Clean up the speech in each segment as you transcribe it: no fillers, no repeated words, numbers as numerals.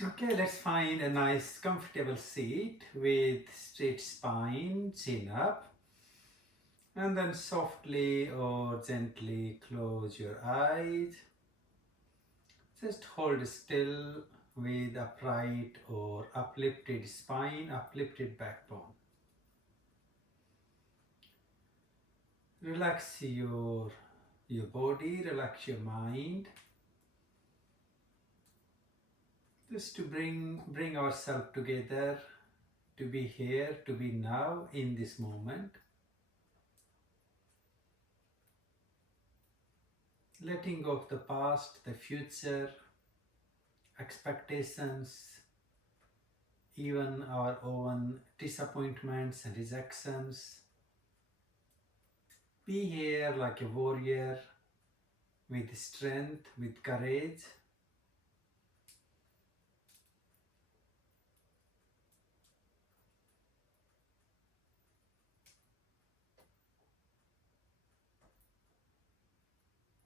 Okay, let's find a nice comfortable seat with straight spine, chin up, and then softly or gently close your eyes. Just hold still with upright or uplifted spine, uplifted backbone. Relax your body, relax your mind. Just to bring ourselves together, to be here, to be now in this moment. Letting go of the past, the future, expectations, even our own disappointments and rejections. Be here like a warrior with strength, with courage.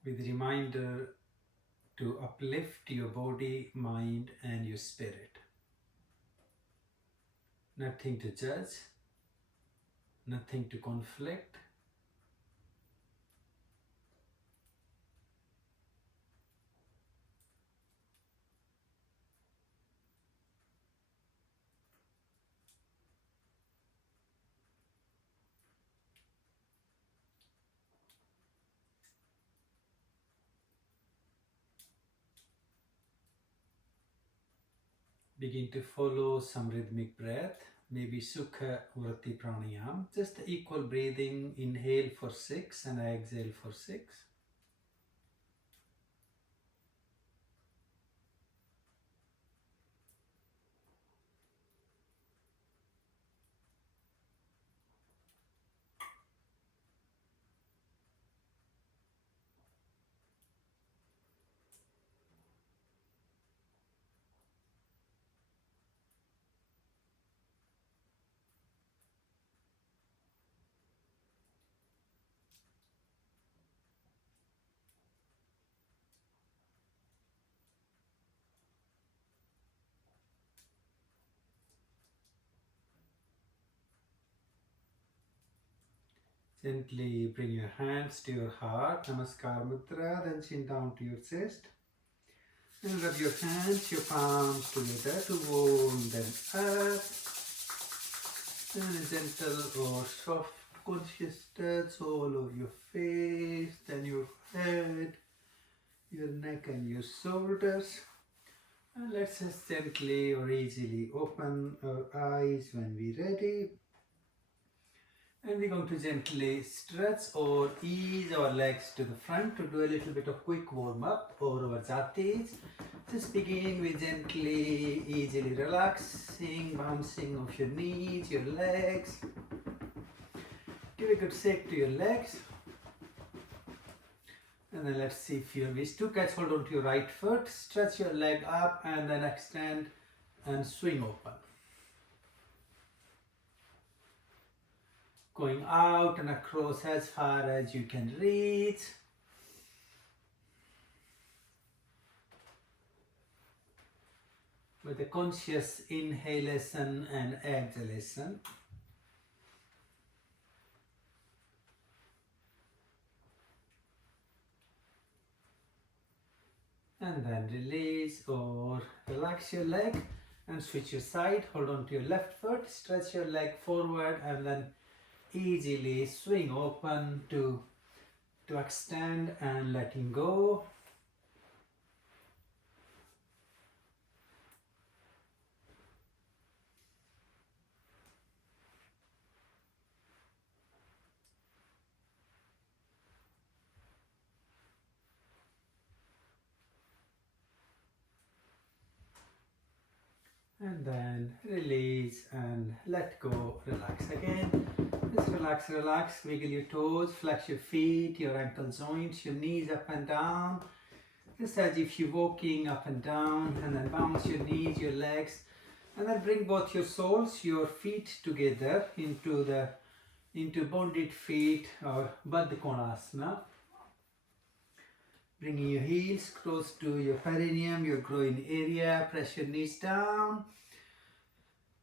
With reminder to uplift your body, mind, and your spirit. Nothing to judge, nothing to conflict. Begin to follow some rhythmic breath, maybe Sukha Vrati Pranayama. Just equal breathing, inhale for 6 and exhale for 6. Gently bring your hands to your heart, Namaskar Mudra, then chin down to your chest. And rub your hands, your palms together to warm them up. And a gentle or soft conscious touch all over your face, then your head, your neck and your shoulders. And let's just gently or easily open our eyes when we're ready. And we're going to gently stretch or ease our legs to the front to do a little bit of quick warm up or our jatis. Just begin with gently, easily relaxing, bouncing of your knees, your legs. Give a good shake to your legs. And then let's see if you wish to catch hold on to your right foot. Stretch your leg up and then extend and swing open. Going out and across as far as you can reach. With a conscious inhalation and exhalation. And then release or relax your leg and switch your side. Hold on to your left foot, stretch your leg forward and then easily swing open to extend and letting go. And then release and let go, relax again. Just relax, relax, wiggle your toes, flex your feet, your ankle joints, your knees up and down. Just as if you're walking up and down, and then bounce your knees, your legs, and then bring both your soles, your feet together into bonded feet or Baddha Konasana. Bringing your heels close to your perineum, your groin area. Press your knees down.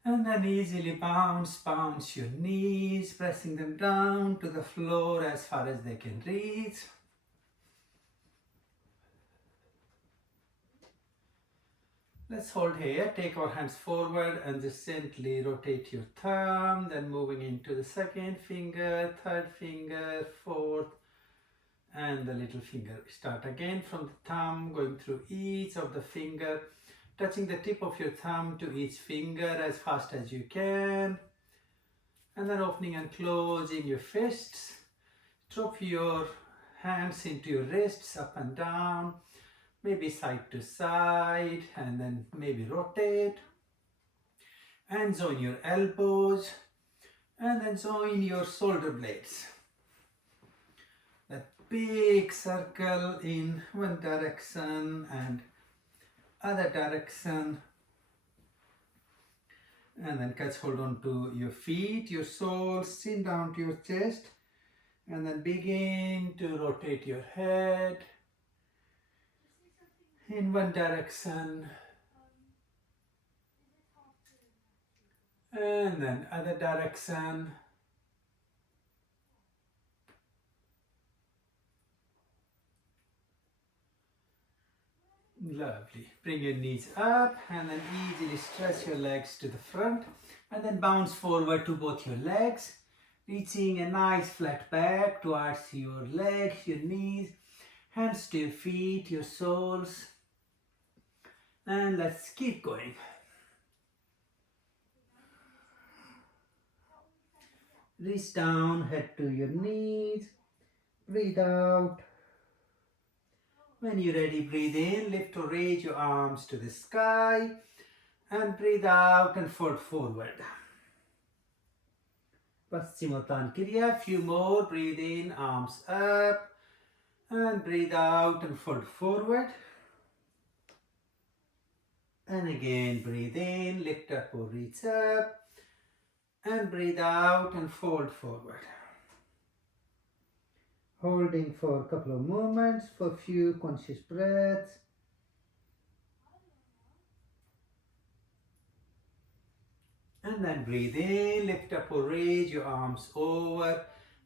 And then easily bounce your knees, pressing them down to the floor as far as they can reach. Let's hold here, take our hands forward and just gently rotate your thumb, then moving into the second finger, third finger, fourth, and the little finger. Start again from the thumb, going through each of the finger, touching the tip of your thumb to each finger as fast as you can. And then opening and closing your fists. Drop your hands into your wrists, up and down, maybe side to side, and then maybe rotate. And join your elbows, and then join your shoulder blades. That big circle in one direction and other direction. And then catch hold on to your feet, your soles, chin down to your chest. And then begin to rotate your head in one direction. And then other direction. Lovely. Bring your knees up and then easily stretch your legs to the front and then bounce forward to both your legs, reaching a nice flat back towards your legs, your knees, hands to your feet, your soles. And let's keep going. Reach down, head to your knees, breathe out. When you're ready, breathe in, lift or raise your arms to the sky, and breathe out and fold forward. Paschimottan Kriya, few more, breathe in, arms up, and breathe out and fold forward. And again, breathe in, lift up or reach up, and breathe out and fold forward. Holding for a couple of moments, for a few conscious breaths. And then breathe in, lift up or raise your arms over,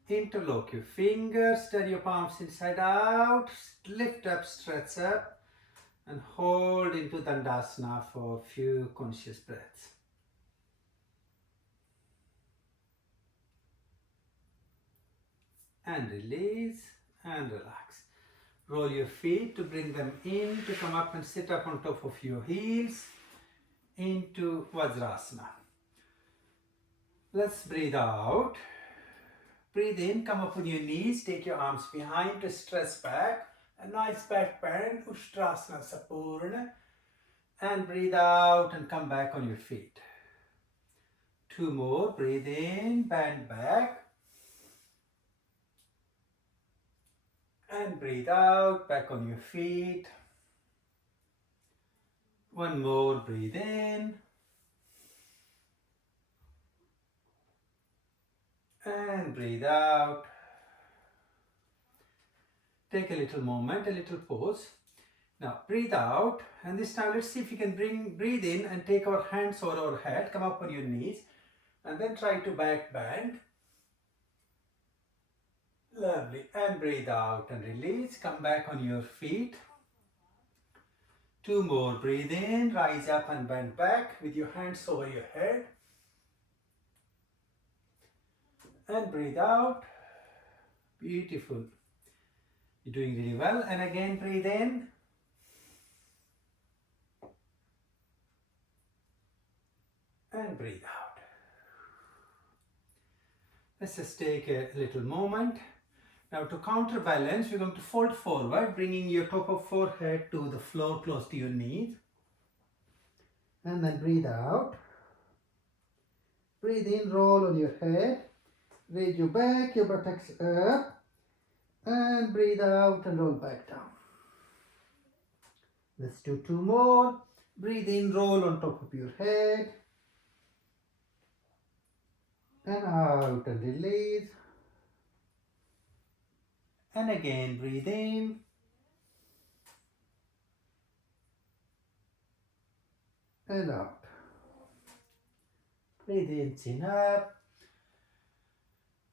interlock your fingers, turn your palms inside out, lift up, stretch up, and hold into Dandasana for a few conscious breaths. And release and relax. Roll your feet to bring them in, to come up and sit up on top of your heels into Vajrasana. Let's breathe out. Breathe in, come up on your knees, take your arms behind to stretch back. A nice back bend, Ushtrasana Sapurna. And breathe out and come back on your feet. Two more, breathe in, bend back. And breathe out, back on your feet. One more, breathe in. And breathe out. Take a little moment, a little pause. Now breathe out, and this time let's see if you can breathe in and take our hands over our head, come up on your knees, and then try to back bend. Lovely. And breathe out and release. Come back on your feet. Two more. Breathe in, rise up and bend back with your hands over your head. And breathe out. Beautiful. You're doing really well. And again, breathe in. And breathe out. Let's just take a little moment. Now to counterbalance, we're going to fold forward, bringing your top of forehead to the floor close to your knees. And then breathe out. Breathe in, roll on your head. Raise your back, your buttocks up. And breathe out and roll back down. Let's do two more. Breathe in, roll on top of your head. And out and release. And again, breathe in. and out. Breathe in, chin up,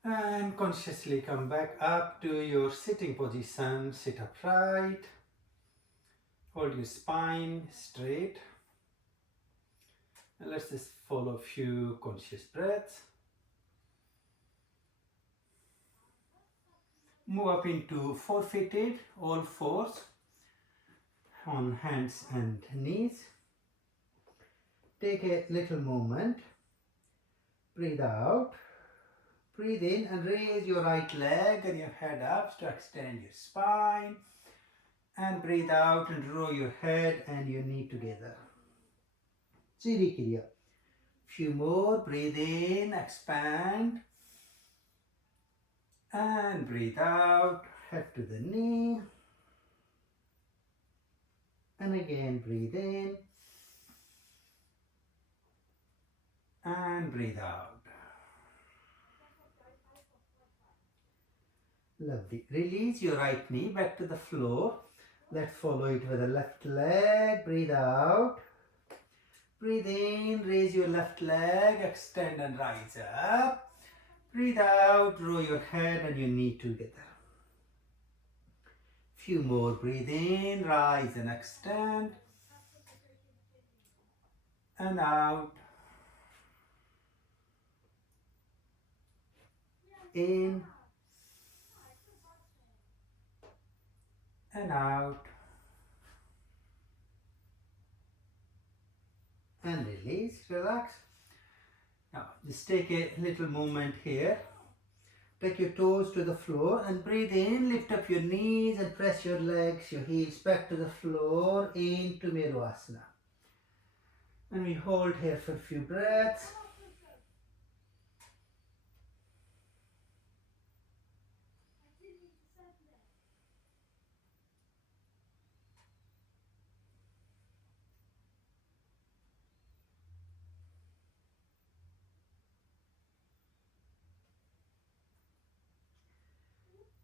and consciously come back up to your sitting position. Sit upright, hold your spine straight, and let's just follow a few conscious breaths. Move up into four-footed, all fours, on hands and knees. Take a little moment. Breathe out. Breathe in and raise your right leg and your head up to extend your spine. And breathe out and draw your head and your knee together. Chirikiriya. Few more. Breathe in, expand. And breathe out. Head to the knee. And again breathe in. And breathe out. Lovely. Release your right knee back to the floor. Let's follow it with the left leg. Breathe out. Breathe in. Raise your left leg. Extend and rise up. Breathe out. Draw your head and your knee together. Few more. Breathe in. Rise and extend. And out. In. And out. And release. Relax. Now just take a little moment here. Take your toes to the floor and breathe in. Lift up your knees and press your legs, your heels back to the floor into Asana. And we hold here for a few breaths.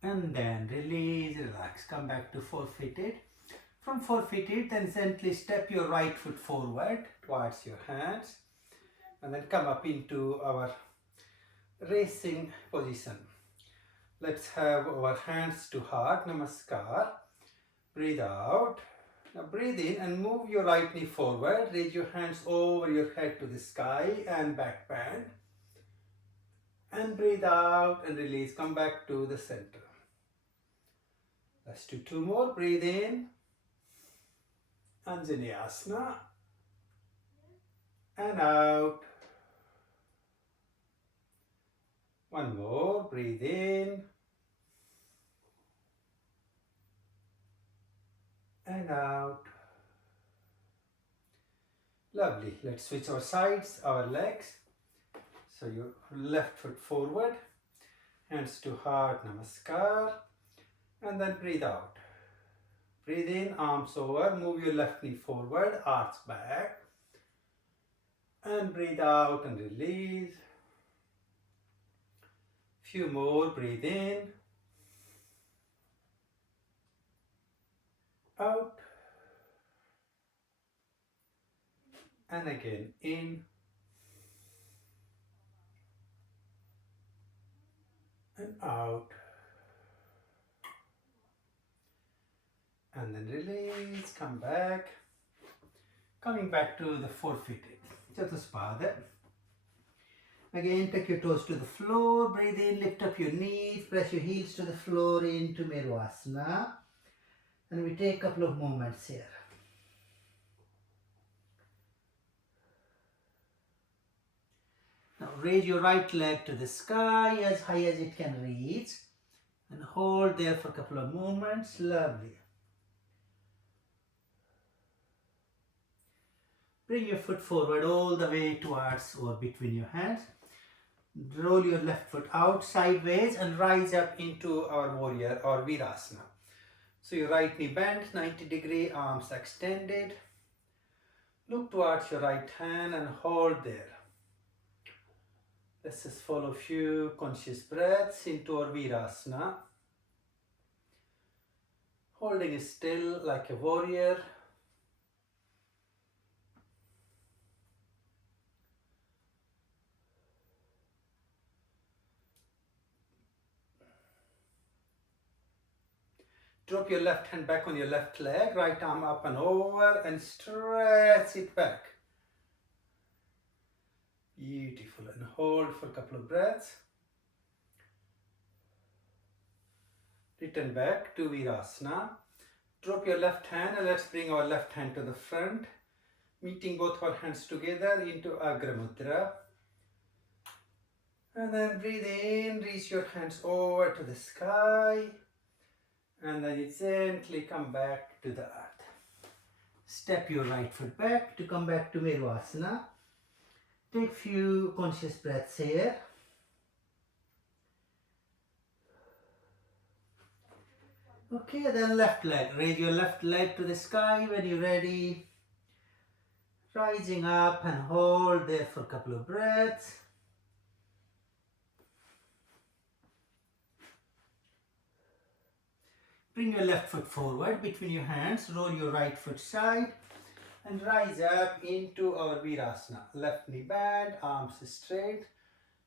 And then release, relax. Come back to four-footed. From four-footed, then gently step your right foot forward towards your hands. And then come up into our racing position. Let's have our hands to heart, Namaskar. Breathe out. Now breathe in and move your right knee forward. Raise your hands over your head to the sky and back bend. And breathe out and release. Come back to the center. Let's do two more. Breathe in. Anjaneyasana. And out. One more. Breathe in. And out. Lovely. Let's switch our sides, our legs. So your left foot forward. Hands to heart. Namaskar. And then breathe out. Breathe in, arms over, move your left knee forward, arch back. And breathe out and release. Few more, breathe in. Out. And again, in. And out. And then release, come back. Coming back to the four-footed. Chatuspada. Again, take your toes to the floor. Breathe in, lift up your knees. Press your heels to the floor into Asana. And we take a couple of moments here. Now raise your right leg to the sky as high as it can reach. And hold there for a couple of moments. Lovely. Bring your foot forward all the way towards or between your hands. Roll your left foot out sideways and rise up into our warrior or virasana. So your right knee bent, 90 degree, arms extended. Look towards your right hand and hold there. Let's just follow a few conscious breaths into our virasana. Holding still like a warrior. Drop your left hand back on your left leg, right arm up and over, and stretch it back. Beautiful. And hold for a couple of breaths. Return back to Virasana. Drop your left hand and let's bring our left hand to the front. Meeting both our hands together into Agra Mudra. And then breathe in, reach your hands over to the sky. And then you gently come back to the earth. Step your right foot back to come back to Virasana. Take few conscious breaths here. Okay, then left leg. Raise your left leg to the sky when you're ready. Rising up and hold there for a couple of breaths. Bring your left foot forward between your hands. Roll your right foot side and rise up into our Virasana. Left knee bend, arms straight.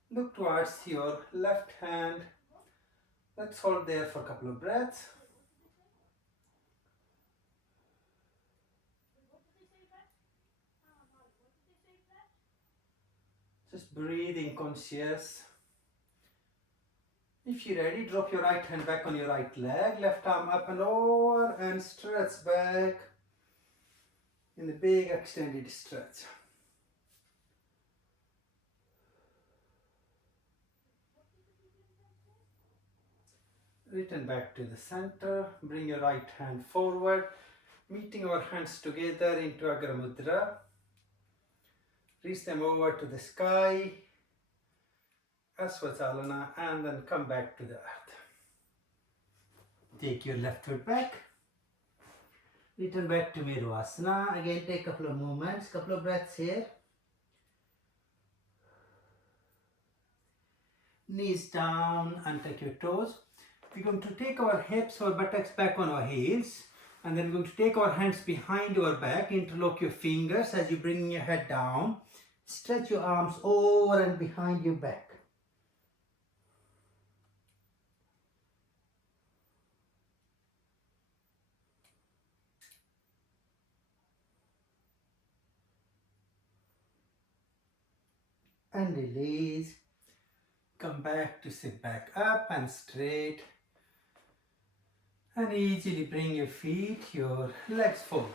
Look towards your left hand. Let's hold there for a couple of breaths. Just breathing conscious. If you're ready, drop your right hand back on your right leg, left arm up and over, and stretch back in a big extended stretch. Return back to the center, bring your right hand forward, meeting our hands together into Agra Mudra. Reach them over to the sky, Asvachalana, and then come back to the earth. Take your left foot back. Return back to Virasana. Again, take a couple of movements, couple of breaths here. Knees down and take your toes. We're going to take our hips or buttocks back on our heels. And then we're going to take our hands behind our back. Interlock your fingers as you bring your head down. Stretch your arms over and behind your back. And release. Come back to sit back up and straight. And easily bring your feet, your legs forward.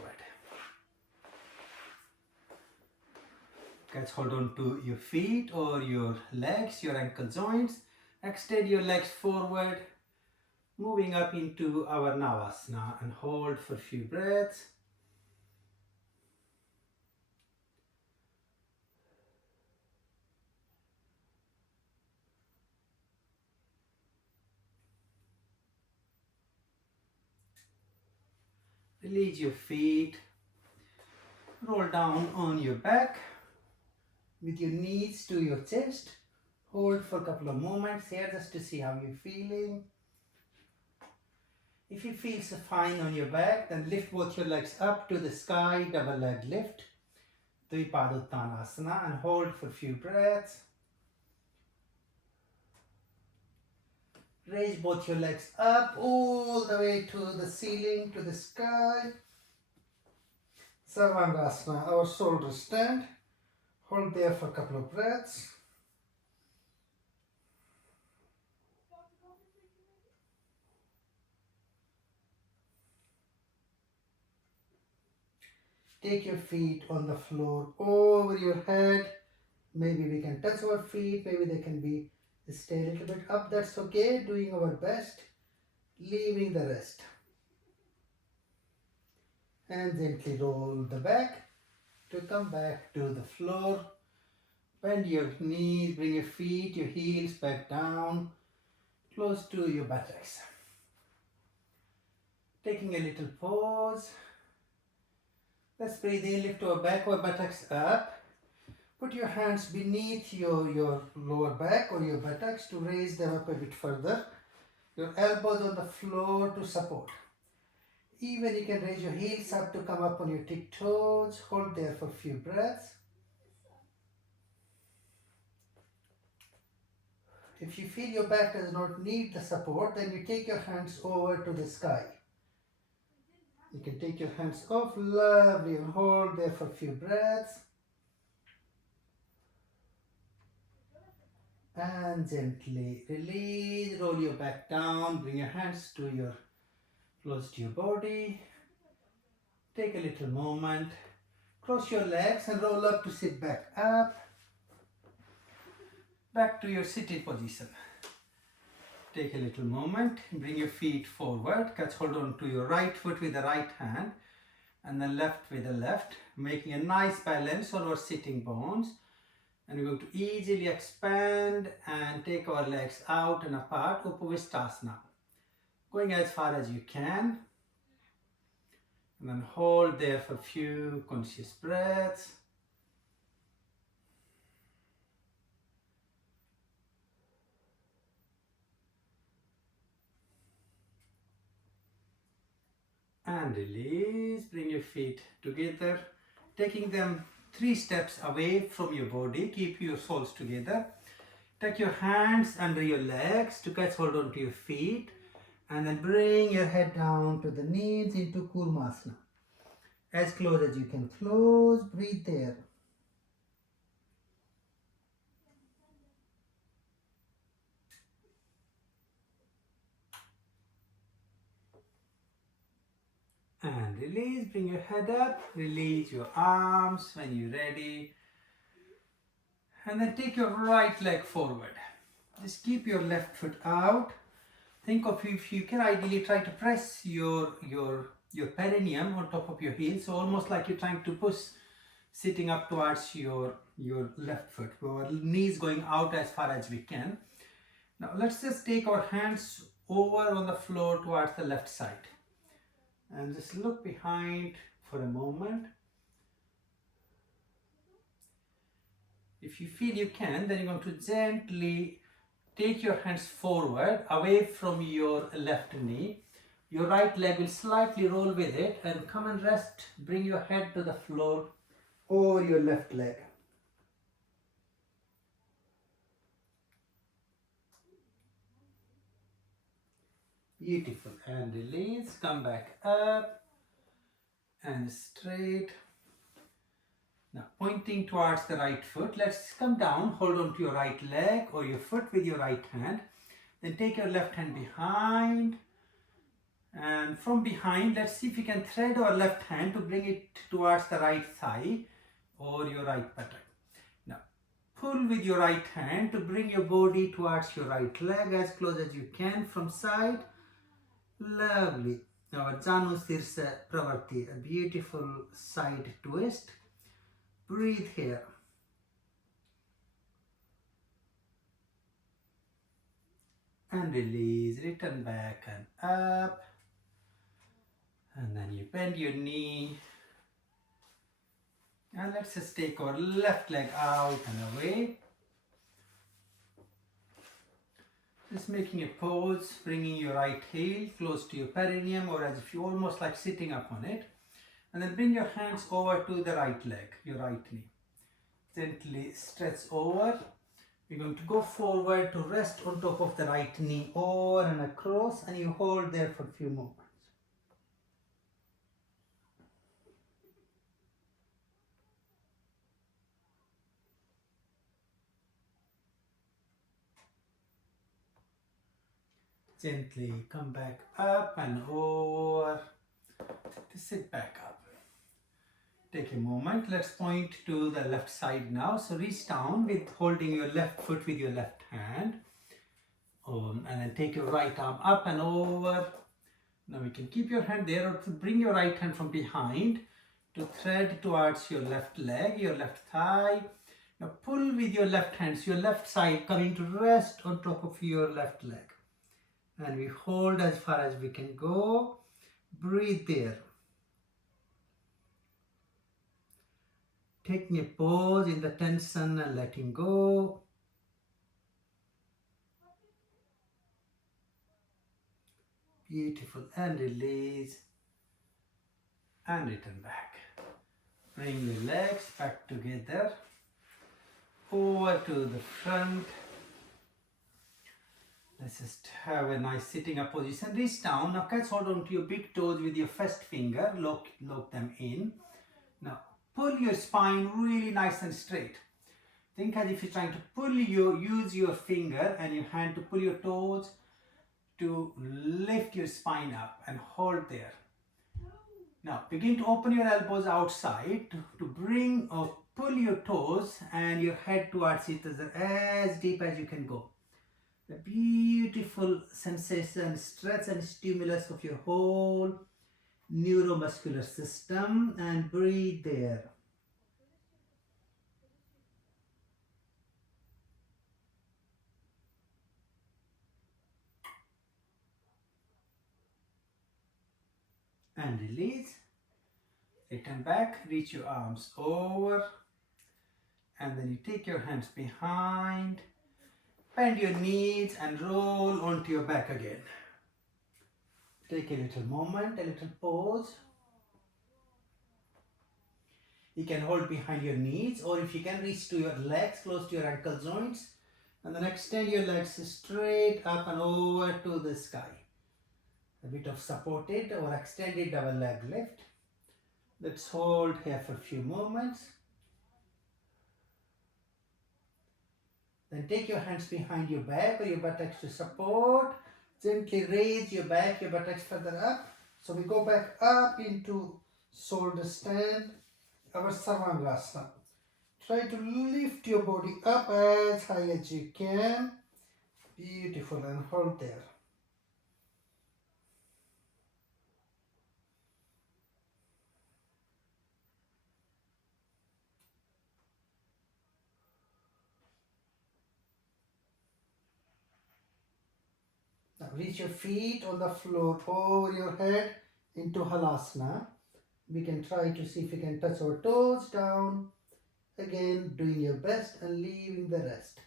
Guys, hold on to your feet or your legs, your ankle joints. Extend your legs forward. Moving up into our Navasana and hold for a few breaths. Release your feet. Roll down on your back with your knees to your chest. Hold for a couple of moments here just to see how you're feeling. If you feel so fine on your back, then lift both your legs up to the sky, double leg lift. Dvipaduttanasana, and hold for a few breaths. Raise both your legs up all the way to the ceiling, to the sky. Sarvangasana, our shoulder stand. Hold there for a couple of breaths. Take your feet on the floor over your head. Maybe we can touch our feet. Maybe they can be stay a little bit up. That's okay. Doing our best. Leaving the rest. And gently roll the back to come back to the floor. Bend your knees. Bring your feet, your heels back down. Close to your buttocks. Taking a little pause. Let's breathe in, lift our back, our buttocks up. Put your hands beneath your lower back or your buttocks to raise them up a bit further. Your elbows on the floor to support. Even you can raise your heels up to come up on your tiptoes. Hold there for a few breaths. If you feel your back does not need the support, then you take your hands over to the sky. You can take your hands off, lovely, and hold there for a few breaths. And gently release, roll your back down, bring your hands to your close to your body. Take a little moment, cross your legs and roll up to sit back up. Back to your seated position. Take a little moment, bring your feet forward, catch hold on to your right foot with the right hand and then left with the left, making a nice balance on our sitting bones. And we're going to easily expand and take our legs out and apart, Upavishtasana. Going as far as you can. And then hold there for a few conscious breaths. And release, bring your feet together, taking them 3 steps away from your body, keep your soles together. Take your hands under your legs to catch hold on to your feet and then bring your head down to the knees into Kurmasana. As close as you can close, breathe there. And release, bring your head up, release your arms when you're ready. And then take your right leg forward. Just keep your left foot out. Think of if you can ideally try to press your perineum on top of your heel. So almost like you're trying to push sitting up towards your left foot. Our knees going out as far as we can. Now let's just take our hands over on the floor towards the left side. And just look behind for a moment. If you feel you can, then you're going to gently take your hands forward away from your left knee. Your right leg will slightly roll with it and come and rest. Bring your head to the floor over your left leg. Beautiful. And release. Come back up and straight. Now pointing towards the right foot, let's come down, hold on to your right leg or your foot with your right hand. Then take your left hand behind. And from behind, let's see if we can thread our left hand to bring it towards the right thigh or your right buttock. Now pull with your right hand to bring your body towards your right leg as close as you can from side. Lovely. Now Janu Sirsa Pravarti, a beautiful side twist. Breathe here. And release, return back and up. And then you bend your knee. And let's just take our left leg out and away. Just making a pause, bringing your right heel close to your perineum or as if you're almost like sitting up on it. And then bring your hands over to the right leg, your right knee. Gently stretch over. We're going to go forward to rest on top of the right knee, over and across, and you hold there for a few moments. Gently come back up and over to sit back up. Take a moment. Let's point to the left side now. So reach down with holding your left foot with your left hand. And then take your right arm up and over. Now we can keep your hand there or to bring your right hand from behind to thread towards your left leg, your left thigh. Now pull with your left hand, so your left side coming to rest on top of your left leg. And we hold as far as we can go. Breathe there. Taking a pause in the tension and letting go. Beautiful. And release. And return back. Bring the legs back together. Over to the front. Let's just have a nice sitting up position. Reach down. Now catch hold on to your big toes with your first finger. Lock them in. Now pull your spine really nice and straight. Think as if you're trying to use your finger and your hand to pull your toes to lift your spine up and hold there. Now begin to open your elbows outside to bring or pull your toes and your head towards each other as deep as you can go. The beautiful sensation, stretch and stimulus of your whole neuromuscular system, and breathe there. And release. Return back, reach your arms over, and then you take your hands behind, bend your knees and roll onto your back again. Take a little moment, a little pause. You can hold behind your knees, or if you can, reach to your legs close to your ankle joints, and then extend your legs straight up and over to the sky. A bit of supported or extended double leg lift. Let's hold here for a few moments. Then take your hands behind your back or your buttocks to support. Gently raise your back, your buttocks further up. So we go back up into shoulder stand, our Savangasana. Try to lift your body up as high as you can. Beautiful, and hold there. Now reach your feet on the floor over your head into Halasana. We can try to see if we can touch our toes down. Again, doing your best and leaving the rest.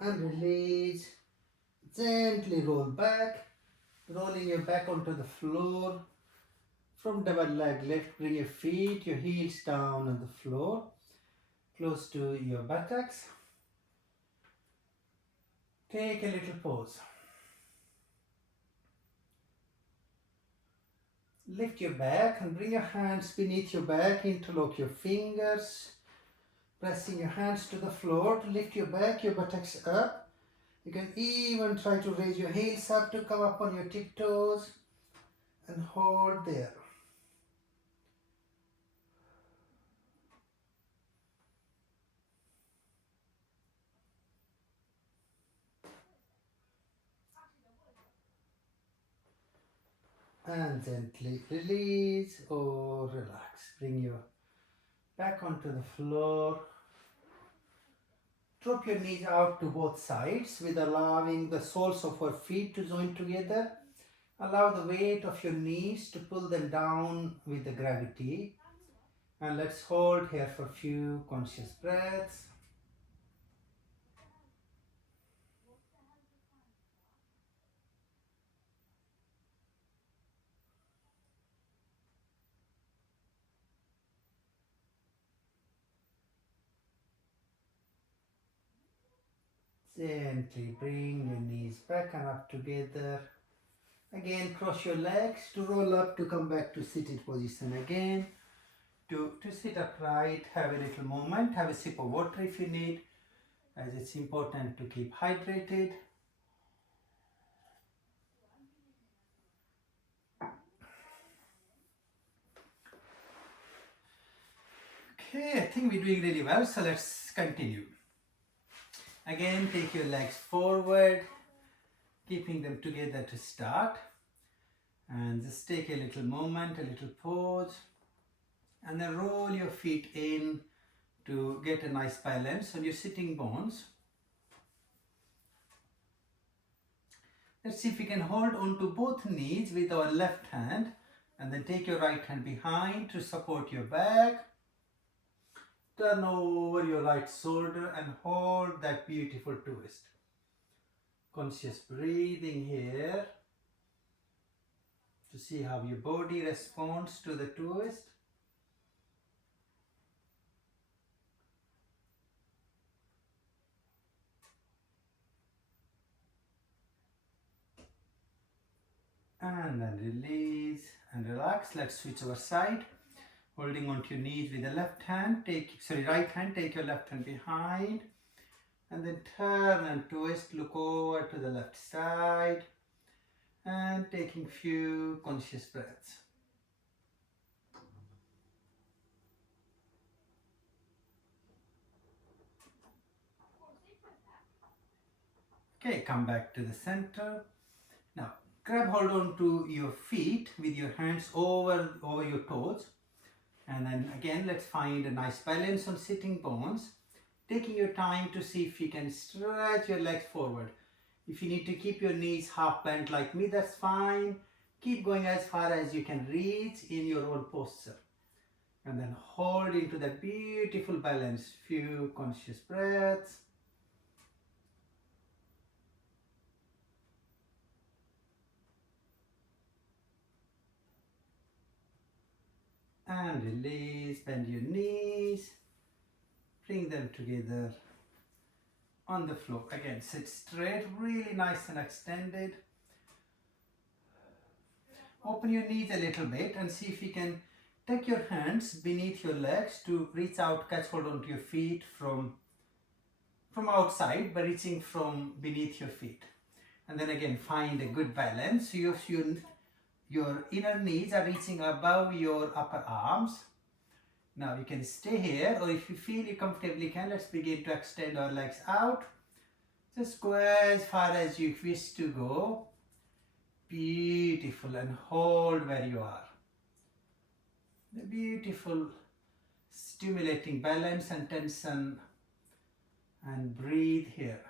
And release. Gently roll back, rolling your back onto the floor. From double leg lift, bring your feet, your heels down on the floor, close to your buttocks. Take a little pause. Lift your back and bring your hands beneath your back, interlock your fingers, pressing your hands to the floor to lift your back, your buttocks up. You can even try to raise your heels up to come up on your tiptoes and hold there. And gently release or relax. Bring your back onto the floor. Drop your knees out to both sides with allowing the soles of our feet to join together. Allow the weight of your knees to pull them down with the gravity. And let's hold here for a few conscious breaths. Gently bring your knees back and up together. Again, cross your legs to roll up to come back to seated position again. To sit upright, have a little moment, have a sip of water if you need, as it's important to keep hydrated. Okay, I think we're doing really well, so let's continue. Again, take your legs forward, keeping them together to start. And just take a little moment, a little pause, and then roll your feet in to get a nice balance on your sitting bones. Let's see if we can hold on to both knees with our left hand, and then take your right hand behind to support your back. Turn over your right shoulder and hold that beautiful twist. Conscious breathing here to see how your body responds to the twist. And then release and relax. Let's switch our side. Holding onto your knees with the left hand, right hand, take your left hand behind and then turn and twist, look over to the left side and taking few conscious breaths. Okay, come back to the center. Now, grab hold on to your feet with your hands over your toes. And then again, let's find a nice balance on sitting bones. Taking your time to see if you can stretch your legs forward. If you need to keep your knees half bent like me, that's fine. Keep going as far as you can reach in your own posture. And then hold into that beautiful balance. Few conscious breaths. And release, bend your knees. Bring them together on the floor. Again, sit straight, really nice and extended. Open your knees a little bit and see if you can take your hands beneath your legs to reach out, catch hold onto your feet from outside by reaching from beneath your feet. And then again, find a good balance. So your inner knees are reaching above your upper arms. Now you can stay here, or if you feel you comfortably can, let's begin to extend our legs out. Just go as far as you wish to go. Beautiful, and hold where you are. The beautiful stimulating balance and tension, and breathe here.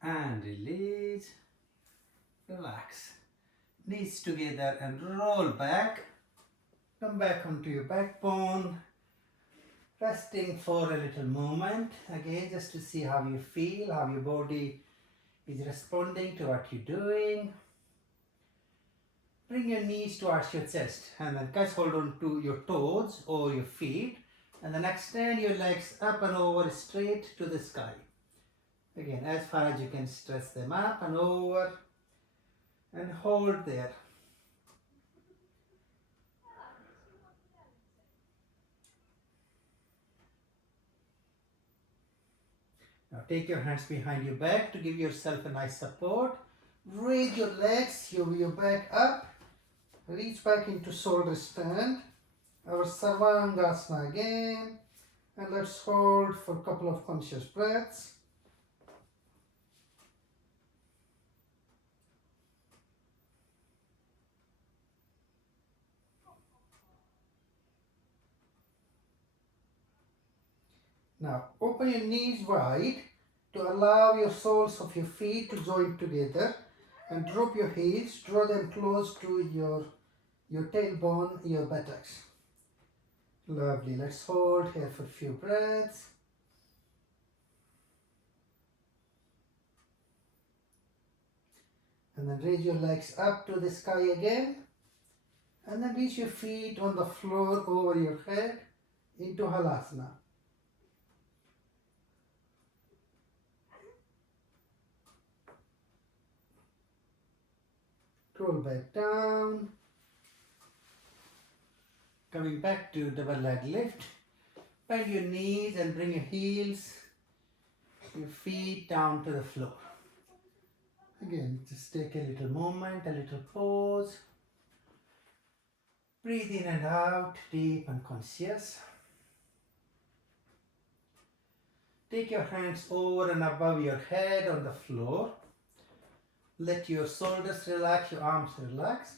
And release. Relax. Knees together and roll back. Come back onto your backbone. Resting for a little moment. Again, just to see how you feel, how your body is responding to what you're doing. Bring your knees towards your chest and then catch hold on to your toes or your feet. And then extend your legs up and over straight to the sky. Again, as far as you can stretch them up and over. And hold there. Now take your hands behind your back to give yourself a nice support. Raise your legs, your back up. Reach back into shoulder stand. Our Sarvangasana again. And let's hold for a couple of conscious breaths. Now open your knees wide to allow your soles of your feet to join together, and drop your heels, draw them close to your tailbone, your buttocks. Lovely. Let's hold here for a few breaths. And then raise your legs up to the sky again. And then reach your feet on the floor over your head into Halasana. Roll back down. Coming back to double leg lift. Bend your knees and bring your heels, your feet down to the floor. Again, just take a little moment, a little pause. Breathe in and out, deep and conscious. Take your hands over and above your head on the floor. Let your shoulders relax, your arms relax.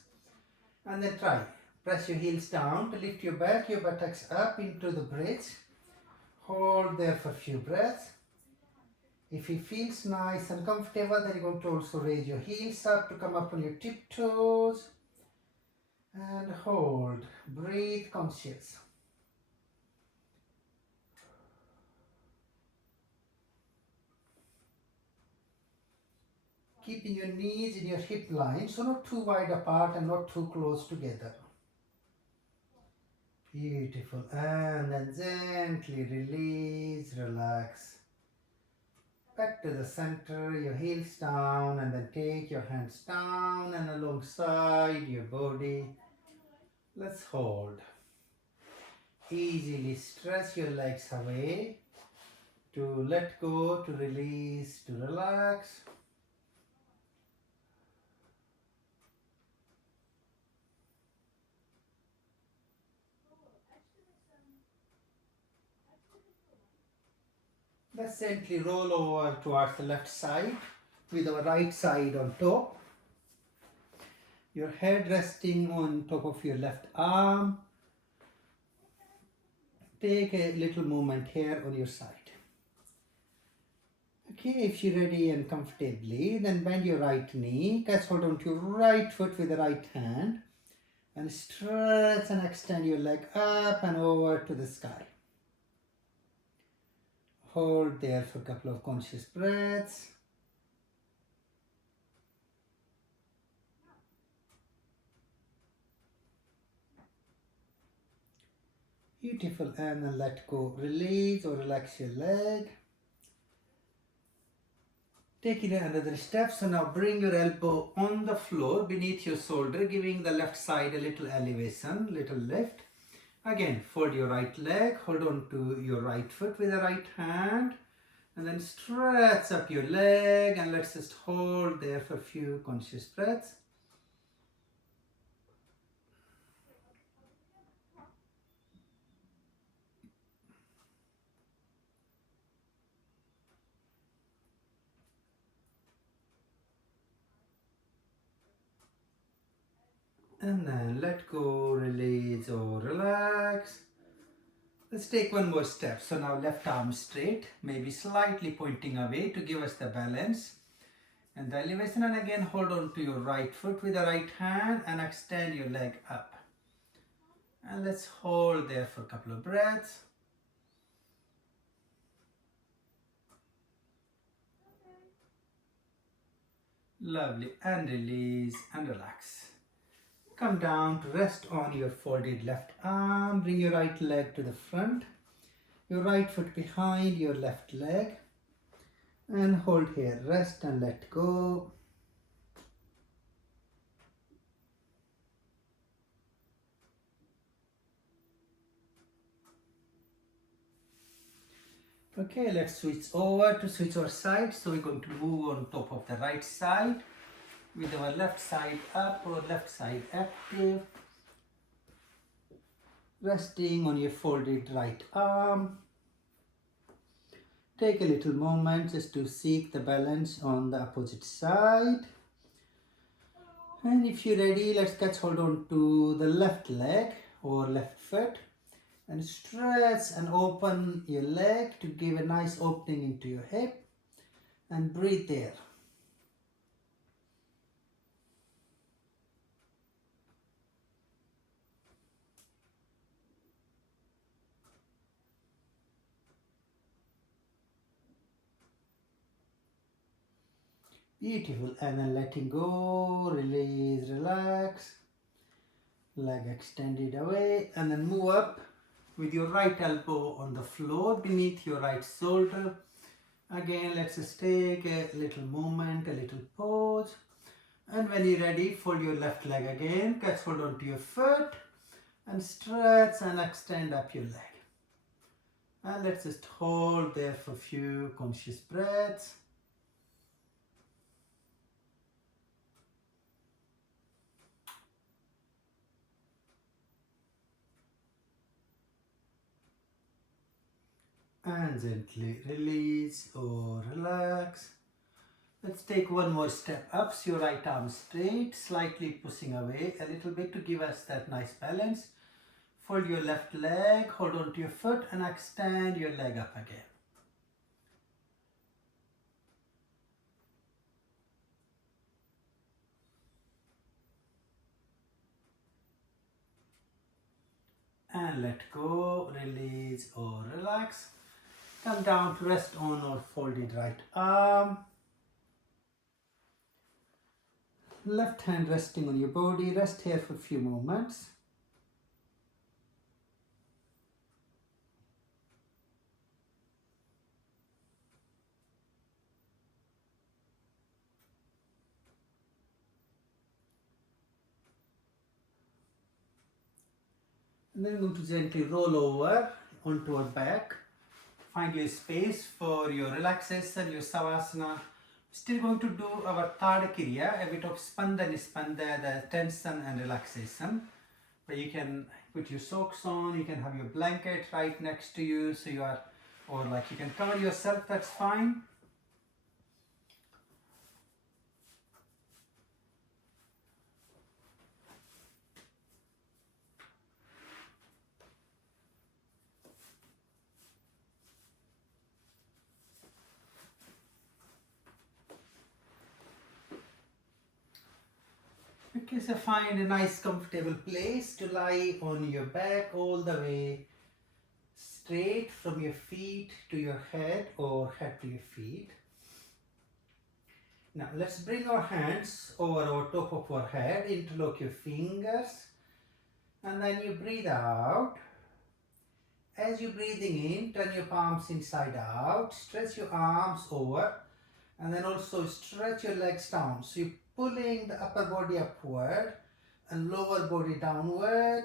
And then try. Press your heels down to lift your back, your buttocks up into the bridge. Hold there for a few breaths. If it feels nice and comfortable, then you're going to also raise your heels up to come up on your tiptoes. And hold. Breathe conscious. Keeping your knees in your hip line, so not too wide apart and not too close together. Beautiful. And then gently release, relax. Back to the center, your heels down, and then take your hands down and alongside your body. Let's hold. Easily stretch your legs away to let go, to release, to relax. Let's gently roll over towards the left side with our right side on top. Your head resting on top of your left arm. Take a little movement here on your side. Okay, if you're ready and comfortably, then bend your right knee. Catch hold on to your right foot with the right hand. And stretch and extend your leg up and over to the sky. Hold there for a couple of conscious breaths. Beautiful, and then let go. Release or relax your leg. Take it another step. So now bring your elbow on the floor beneath your shoulder, giving the left side a little elevation, little lift. Again, fold your right leg, hold on to your right foot with the right hand, and then stretch up your leg, and let's just hold there for a few conscious breaths. And then let go, release or relax. Let's take one more step. So now left arm straight, maybe slightly pointing away to give us the balance and the elevation. And again, hold on to your right foot with the right hand and extend your leg up. And let's hold there for a couple of breaths. Lovely. And release and relax. Come down to rest on your folded left arm. Bring your right leg to the front. Your right foot behind your left leg. And hold here. Rest and let go. Okay, let's switch our side. So we're going to move on top of the right side with our left side up or left side active. Resting on your folded right arm. Take a little moment just to seek the balance on the opposite side. And if you're ready, let's catch hold on to the left leg or left foot. And stretch and open your leg to give a nice opening into your hip. And breathe there. Beautiful. And then letting go, release, relax. Leg extended away. And then move up with your right elbow on the floor beneath your right shoulder. Again, let's just take a little moment, a little pause. And when you're ready, fold your left leg again. Catch hold on to your foot. And stretch and extend up your leg. And let's just hold there for a few conscious breaths. And gently release or relax. Let's take one more step up. So your right arm straight, slightly pushing away a little bit to give us that nice balance. Fold your left leg, hold on to your foot and extend your leg up again. And let go, release or relax. Come down to rest on our folded right arm. Left hand resting on your body. Rest here for a few moments. And then we're going to gently roll over onto our back. Find your space for your relaxation, your savasana. Still going to do our third kriya, a bit of spanda nispanda, the tension and relaxation. But you can put your socks on, you can have your blanket right next to you, so you are, or like you can cover yourself, that's fine. Okay, so find a nice comfortable place to lie on your back all the way straight from your feet to your head or head to your feet. Now let's bring our hands over our top of our head, interlock your fingers, and then you breathe out. As you're breathing in, turn your palms inside out, stretch your arms over, and then also stretch your legs down. So you're pulling the upper body upward and lower body downward,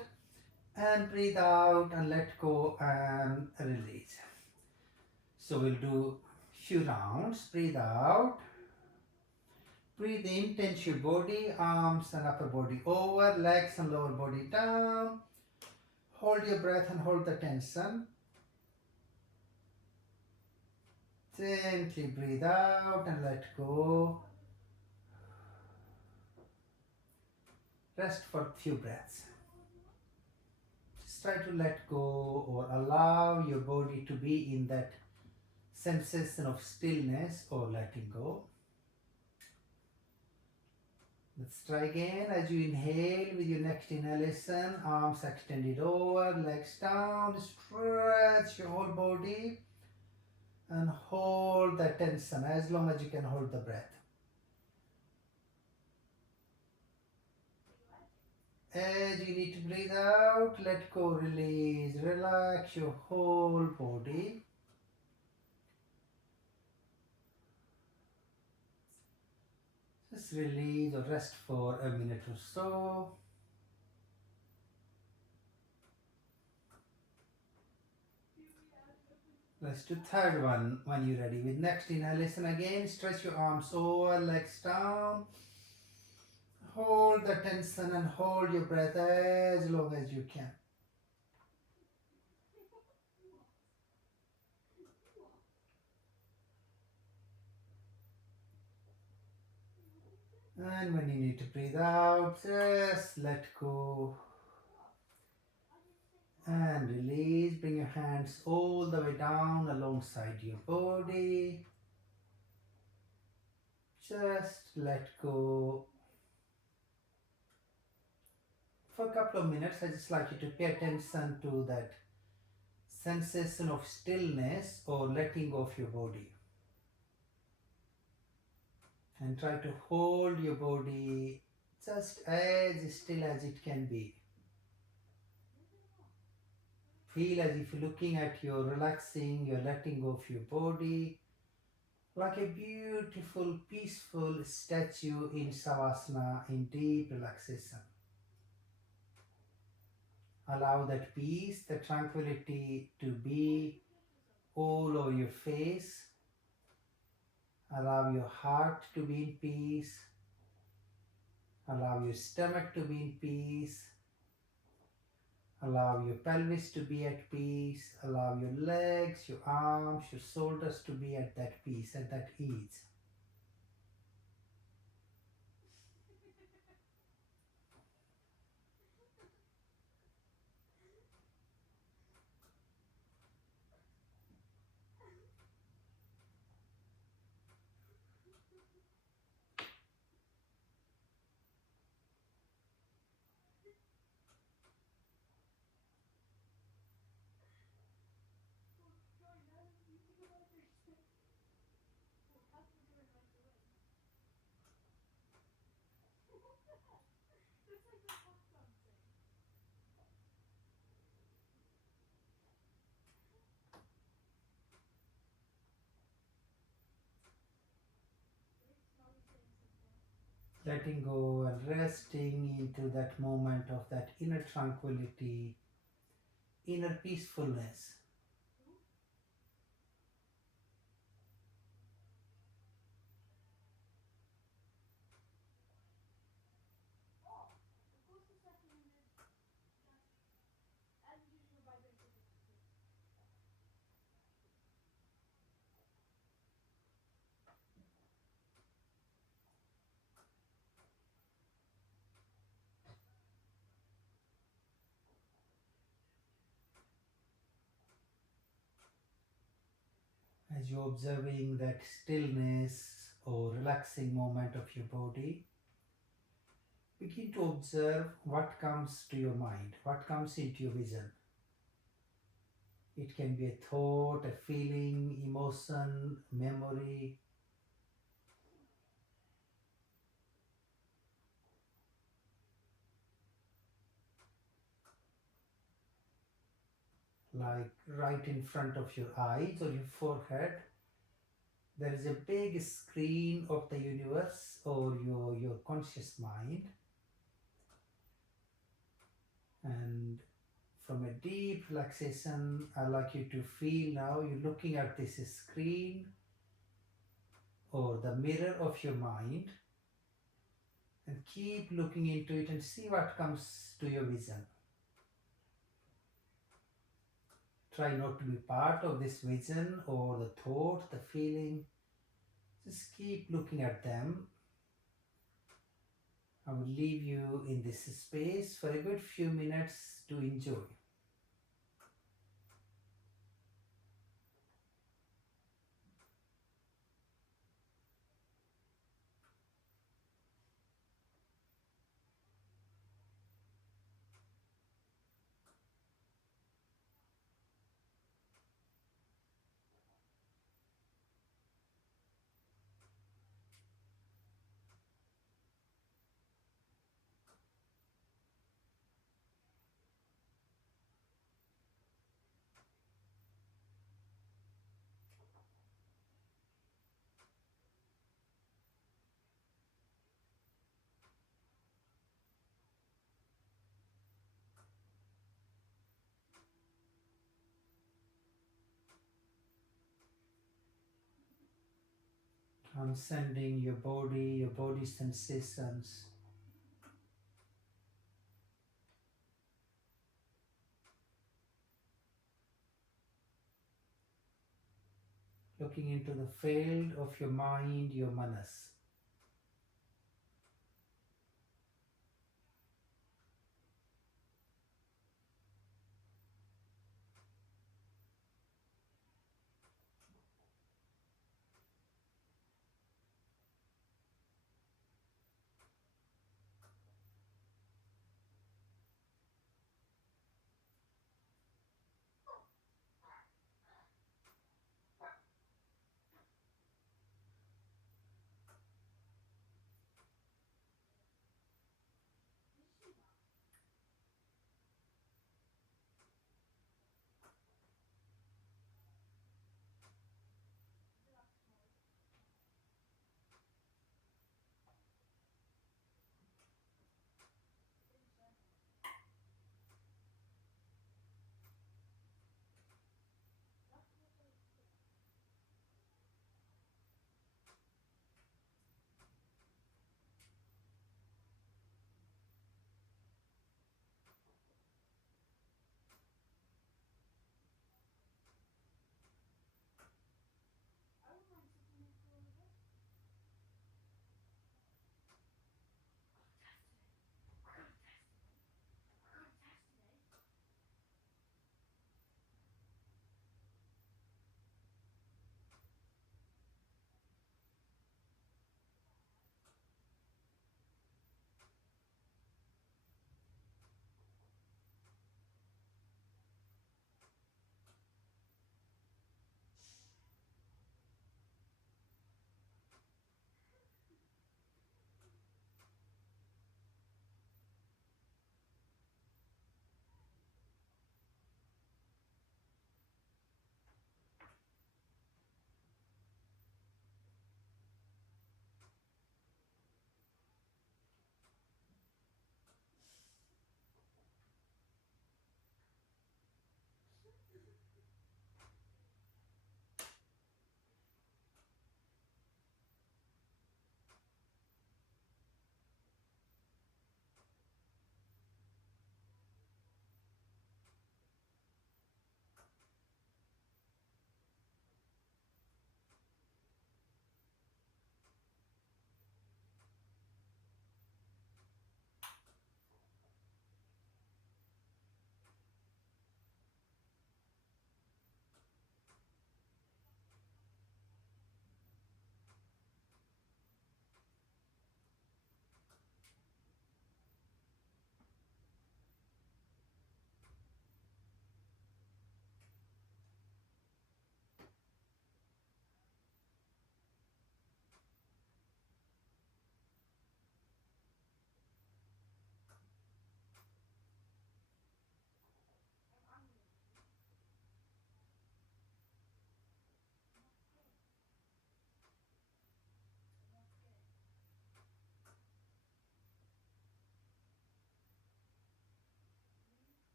and breathe out and let go and release. So we'll do few rounds. Breathe out. Breathe in, tense your body, arms and upper body over, legs and lower body down. Hold your breath and hold the tension. Gently breathe out and let go. Rest for a few breaths. Just try to let go or allow your body to be in that sensation of stillness or letting go. Let's try again. As you inhale with your next inhalation, arms extended over, legs down, stretch your whole body and hold the tension as long as you can hold the breath. As you need to breathe out, let go, release, relax your whole body. Just release or rest for a minute or so. Let's do third one when you're ready. With next inhalation again, stretch your arms over, legs down. Hold the tension and hold your breath as long as you can. And when you need to breathe out, just let go and release. Bring your hands all the way down alongside your body. Just let go. For a couple of minutes, I just like you to pay attention to that sensation of stillness or letting go of your body. And try to hold your body just as still as it can be. Feel as if you're looking at your relaxing, you're letting go of your body like a beautiful, peaceful statue in Savasana, in deep relaxation. Allow that peace, the tranquility to be all over your face. Allow your heart to be in peace. Allow your stomach to be in peace. Allow your pelvis to be at peace. Allow your legs, your arms, your shoulders to be at that peace, at that ease. Letting go and resting into that moment of that inner tranquility inner peacefulness. As you're observing that stillness or relaxing moment of your body, begin to observe what comes to your mind, what comes into your vision. It can be a thought, a feeling, emotion, memory. Like right in front of your eyes or your forehead, there is a big screen of the universe or your conscious mind. And from a deep relaxation, I like you to feel now you're looking at this screen or the mirror of your mind, and keep looking into it and see what comes to your vision. Try not to be part of this vision or the thought, the feeling. Just keep looking at them. I will leave you in this space for a good few minutes to enjoy. I'm sending your body sensations, looking into the field of your mind, your manas.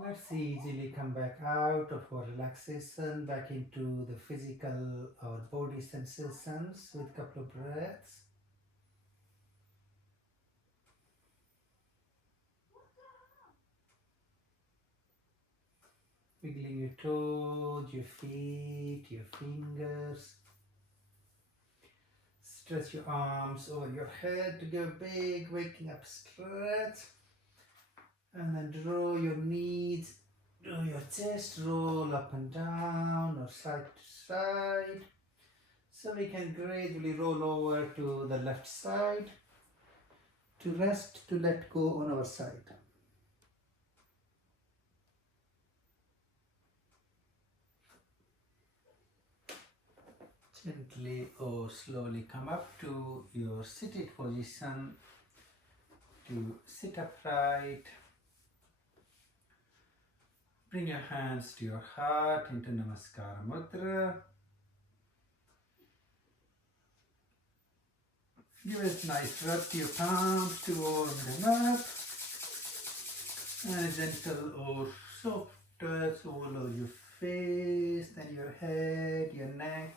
Let's easily come back out of our relaxation, back into the physical, our body sensations with a couple of breaths. Wiggling your toes, your feet, your fingers. Stretch your arms over your head to go big, waking up stretch. And then draw your knees, draw your chest, roll up and down or side to side. So we can gradually roll over to the left side to rest, to let go on our side. Gently or slowly come up to your seated position, to sit upright. Bring your hands to your heart into Namaskar Mudra. Give it a nice rub to your palms to warm them up. And a gentle or soft touch all over your face, then your head, your neck,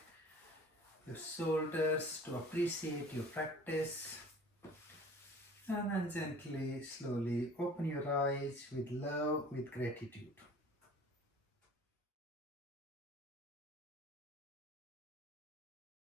your shoulders to appreciate your practice. And then gently, slowly open your eyes with love, with gratitude.